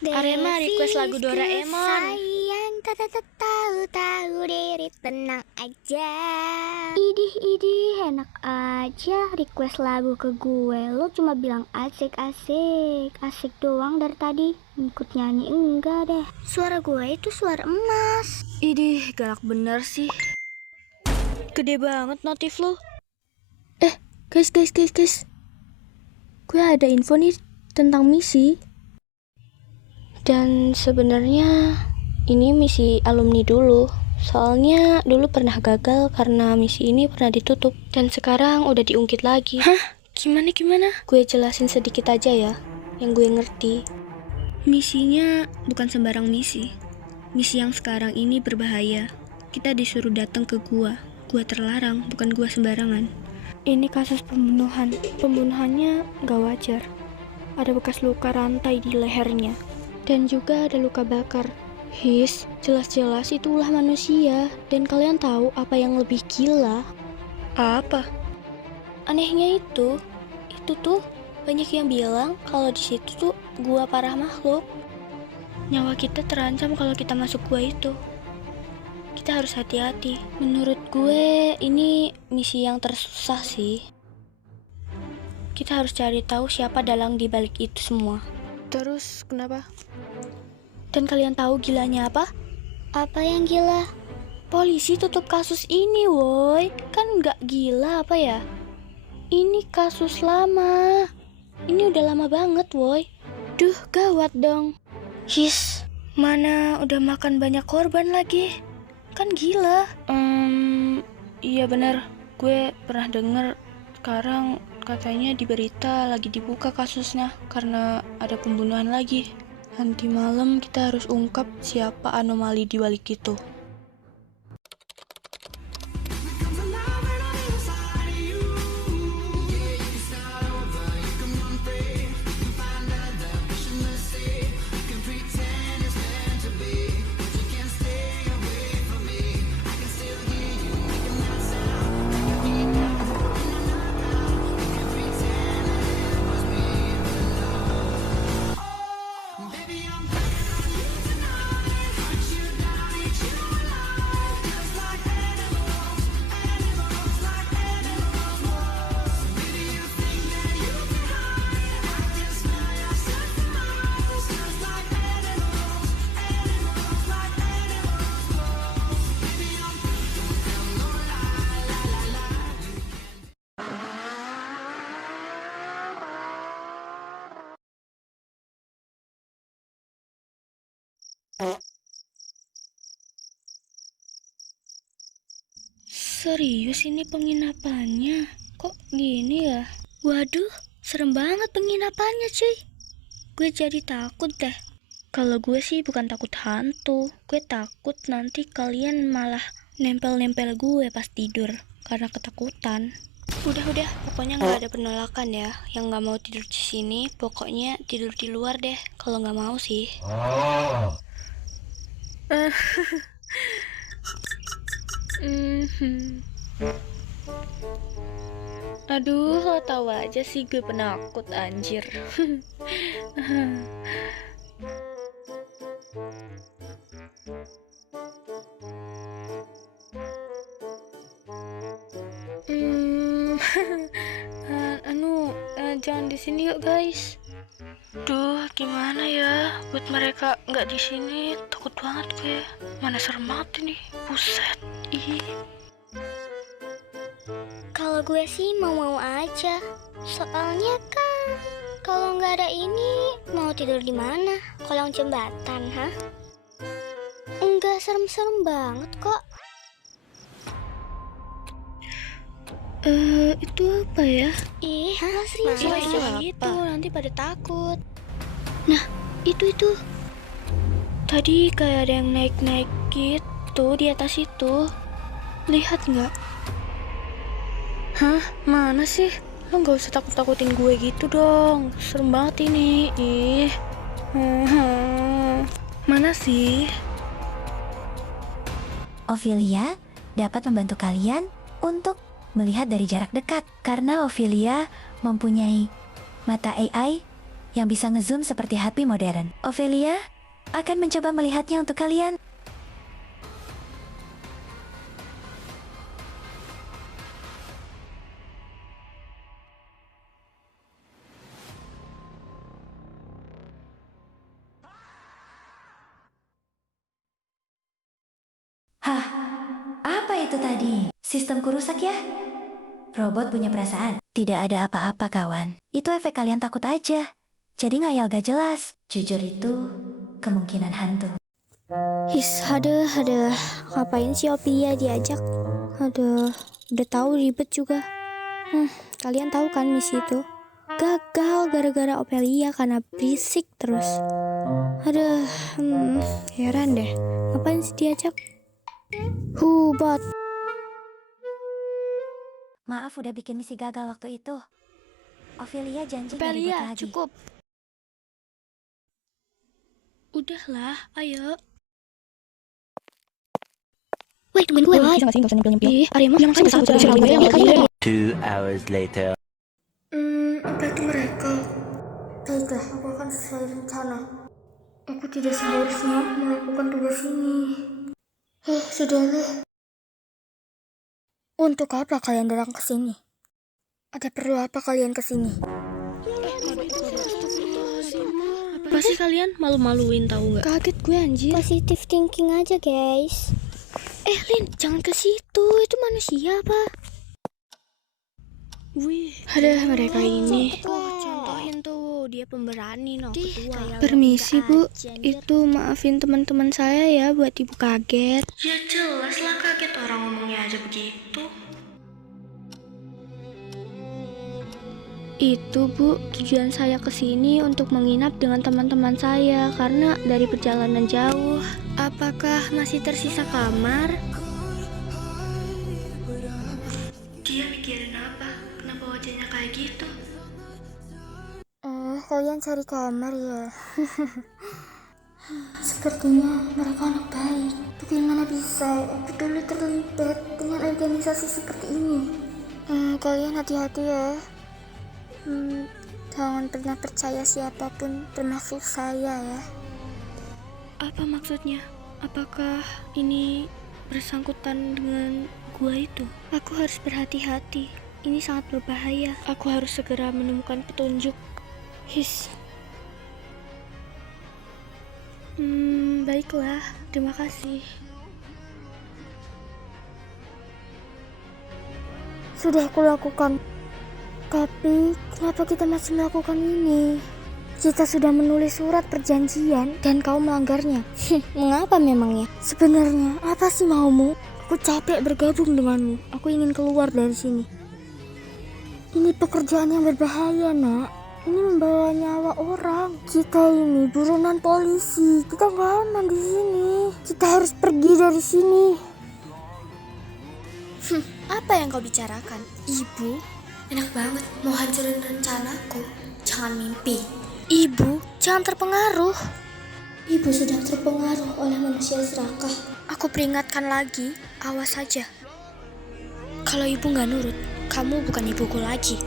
Arema request lagu Doraemon. Sayang, tahu diri, tenang aja. Idih, enak aja request lagu ke gue. Lo cuma bilang asik doang dari tadi. Ikut nyanyi enggak deh. Suara gue itu suara emas. Idih, galak bener sih. Gede banget notif lo. Guys. Gue ada info nih tentang misi. Dan sebenarnya ini misi alumni dulu. Soalnya dulu pernah gagal karena misi ini pernah ditutup. Dan sekarang udah diungkit lagi. Hah? Gimana? Gue jelasin sedikit aja ya, yang gue ngerti. Misinya bukan sembarang misi. Misi yang sekarang ini berbahaya. Kita disuruh datang ke gua. Gua terlarang, bukan gua sembarangan. Ini kasus pembunuhan. Pembunuhannya gak wajar. Ada bekas luka rantai di lehernya. Dan juga ada luka bakar. Jelas-jelas itu ulah manusia. Dan kalian tahu apa yang lebih gila? Apa? Anehnya itu tuh banyak yang bilang kalau di situ tuh gua parah makhluk. Nyawa kita terancam kalau kita masuk gua itu. Kita harus hati-hati. Menurut gue ini misi yang tersusah sih. Kita harus cari tahu siapa dalang di balik itu semua. Terus kenapa? Dan kalian tahu gilanya apa? Apa yang gila? Polisi tutup kasus ini, woi. Kan nggak gila apa ya? Ini kasus lama. Ini udah lama banget, woi. Duh, gawat dong. Mana udah makan banyak korban lagi. Kan gila. Iya benar. Gue pernah denger sekarang katanya di berita lagi dibuka kasusnya karena ada pembunuhan lagi. Nanti malam kita harus ungkap siapa anomali di balik itu. Serius ini penginapannya? Kok gini ya? Waduh, serem banget penginapannya cuy. Gue jadi takut deh. Kalau gue sih bukan takut hantu. Gue takut nanti kalian malah nempel-nempel gue pas tidur karena ketakutan. Udah, pokoknya nggak ada penolakan ya. Yang nggak mau tidur di sini, pokoknya tidur di luar deh. Kalau nggak mau sih. Aduh, lo tahu aja sih gue penakut anjir. Jangan di sini yuk guys. Duh, gimana ya? Buat mereka nggak di sini, takut banget gue. Mana serem banget ini, buset. Ih. Kalau gue sih mau aja. Soalnya kan kalau nggak ada ini mau tidur di mana? Kolong jembatan, hah? Enggak serem-serem banget kok. Itu apa ya? Serius? Jangan gitu, nanti pada takut. Nah, itu. Tadi kayak ada yang naik-naik gitu di atas itu. Lihat nggak? Hah? Mana sih? Lo nggak usah takut-takutin gue gitu dong. Serem banget ini. Ih. Mana sih? Ophelia dapat membantu kalian untuk melihat dari jarak dekat karena Ophelia mempunyai mata AI yang bisa ngezoom seperti HP modern. Ophelia akan mencoba melihatnya untuk kalian. Hah, apa itu tadi? Sistemku rusak ya? Robot punya perasaan. Tidak ada apa-apa kawan. Itu efek kalian takut aja. Jadi ngayal gak jelas. Jujur itu kemungkinan hantu. Aduh, ngapain sih Opia diajak? Aduh, udah tahu ribet juga. Kalian tahu kan misi itu? Gagal gara-gara Ophelia karena berisik terus. Aduh, heran deh. Ngapain sih diajak? Bot. Maaf udah bikin misi gagal waktu itu. Ophelia janji gak ribet Ophelia, lagi. cukup. Udahlah, ayo. Wait, tungguin gue, Boy. Arema, yang 2 hours later. Apa itu mereka? Baiklah, aku akan sesuai rencana. Aku tidak seharusnya melakukan tugas ini. Sudahlah. Untuk apa kalian datang ke sini? Ada perlu apa kalian ke sini? Apa sih kalian malu-maluin tahu nggak? Kaget gue anjir. Positive thinking aja, guys. Lin, jangan ke situ. Itu manusia apa? Wih, Ada mereka ini. contohin tuh, dia pemberani no, ketua. Permisi Bu, itu maafin teman-teman saya ya buat ibu kaget. Ya jelas lah kaget, orang ngomongnya aja begitu. Itu Bu, tujuan saya kesini untuk menginap dengan teman-teman saya karena dari perjalanan jauh. Apakah masih tersisa kamar? Dia mikirin apa? Kenapa wajahnya kayak gitu? Kalian cari kamar ya? Sepertinya mereka anak baik. Bagaimana bisa aku dulu terlibat dengan organisasi seperti ini? Kalian hati-hati ya. Jangan pernah percaya siapapun termasuk saya ya. Apa maksudnya? Apakah ini bersangkutan dengan gua itu? Aku harus berhati-hati. Ini sangat berbahaya. Aku harus segera menemukan petunjuk. Baiklah. Terima kasih. Sudah aku lakukan. Tapi, kenapa kita masih melakukan ini? Kita sudah menulis surat perjanjian dan kau melanggarnya. Mengapa memangnya? Sebenarnya, apa sih maumu? Aku capek bergabung denganmu. Aku ingin keluar dari sini. Ini pekerjaan yang berbahaya, nak. Ini membawa nyawa orang. Kita ini buronan polisi. Kita nggak aman di sini. Kita harus pergi dari sini. Apa yang kau bicarakan, Ibu? Enak banget mau hancurin rencanaku. Jangan mimpi. Ibu, jangan terpengaruh. Ibu sudah terpengaruh oleh manusia serakah. Aku peringatkan lagi, awas saja. Kalau ibu nggak nurut, kamu bukan ibuku lagi.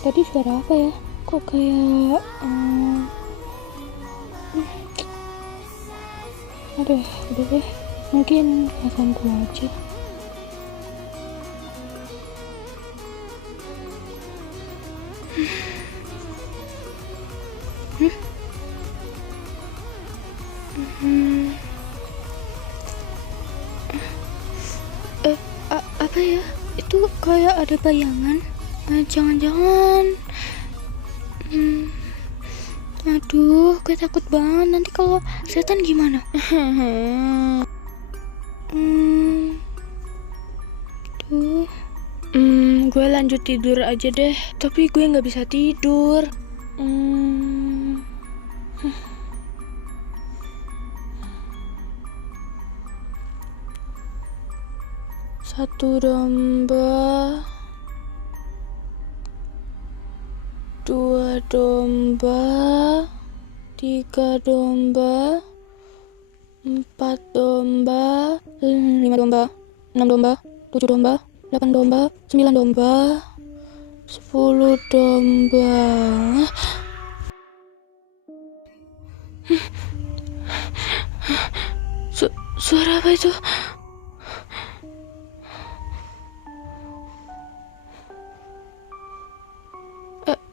Tadi suara apa ya? Kok kayak aduh, udah deh. Mungkin perasaanku aja. Apa ya? Itu kayak ada bayangan. Jangan-jangan aduh, gue takut banget. Nanti kalau setan gimana? Aduh, Gue lanjut tidur aja deh. Tapi gue nggak bisa tidur. Satu domba, dua domba, tiga domba, empat domba, lima domba, enam domba, tujuh domba, 8 domba, 9 domba, 10 domba. Suara apa itu?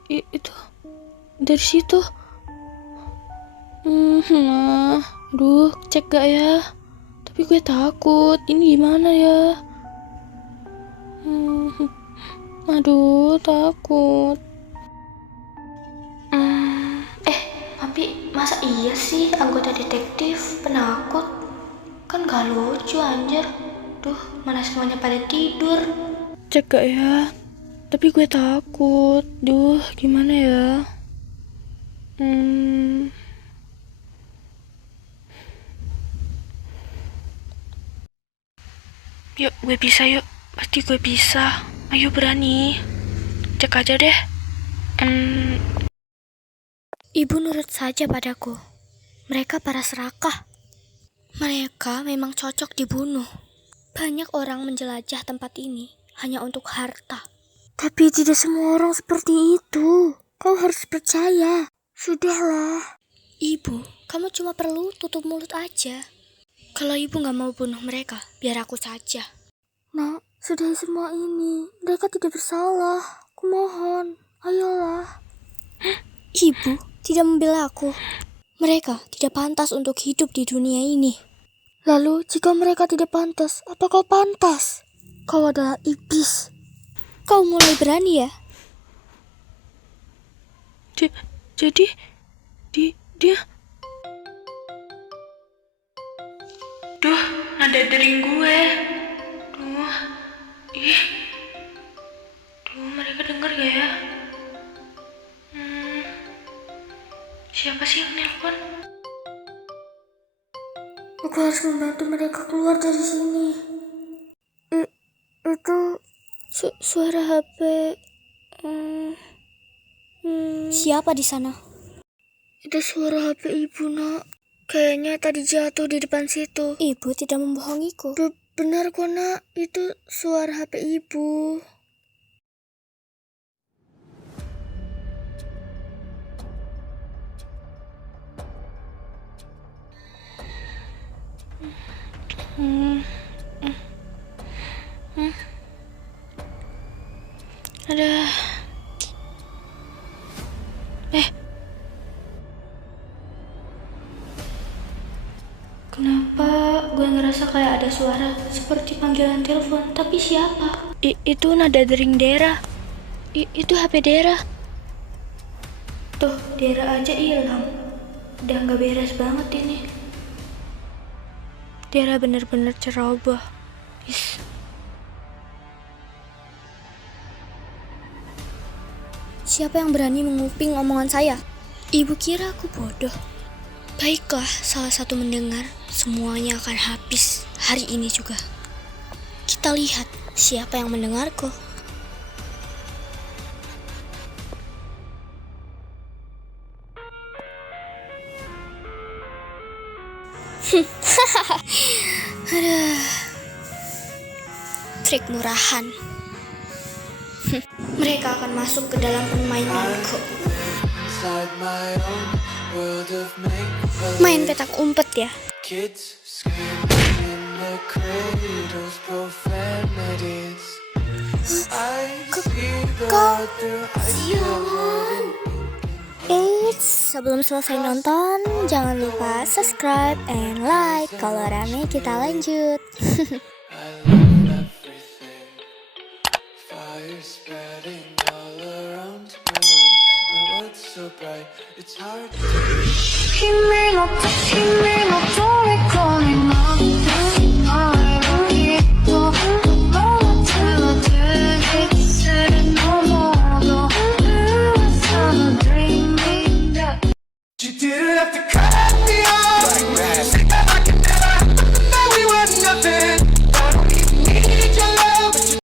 Itu dari situ. Aduh, cek gak ya? Tapi gue takut. Ini gimana ya? Aduh, takut. Tapi masa iya sih anggota detektif penakut? Kan gak lucu anjir. Duh, mana semuanya pada tidur. Cek gak ya? Tapi gue takut. Duh, gimana ya? Yuk, gue bisa yuk. Pasti gue bisa. Ayo berani. Cek aja deh. Ibu nurut saja padaku. Mereka para serakah. Mereka memang cocok dibunuh. Banyak orang menjelajah tempat ini hanya untuk harta. Tapi tidak semua orang seperti itu. Kau harus percaya. Sudahlah. Ibu, kamu cuma perlu tutup mulut aja. Kalau ibu gak mau bunuh mereka, biar aku saja. Nak, sudah semua ini. Mereka tidak bersalah. Kumohon, ayolah. Ibu tidak membela aku. Mereka tidak pantas untuk hidup di dunia ini. Lalu, jika mereka tidak pantas, apa kau pantas? Kau adalah iblis. Kau mulai berani ya? Jadi dia. Duh, nada dering gue. Duh, mereka denger gak ya? Siapa sih yang nelpon? Aku harus membantu mereka keluar dari sini. Itu Suara HP. Siapa di sana? itu suara HP ibu, Nak. Kayaknya tadi jatuh di depan situ. Ibu tidak membohongiku. Benar kok, Nak. Itu suara HP ibu. Ada. Kenapa gue ngerasa kayak ada suara seperti panggilan telepon? Tapi siapa? Itu nada dering Dera. Itu HP Dera. Tuh, Dera aja hilang. Udah gak beres banget ini. Dera bener-bener ceroboh. Siapa yang berani menguping omongan saya? Ibu kira aku bodoh. Baiklah, salah satu mendengar, semuanya akan habis hari ini juga. Kita lihat siapa yang mendengarku. Aduh. Trik murahan. Mereka akan masuk ke dalam permainanku. Main petak umpet ya. Kau sialan. Sebelum selesai nonton, jangan lupa subscribe and like. Kalau rame kita lanjut. He may not touch me.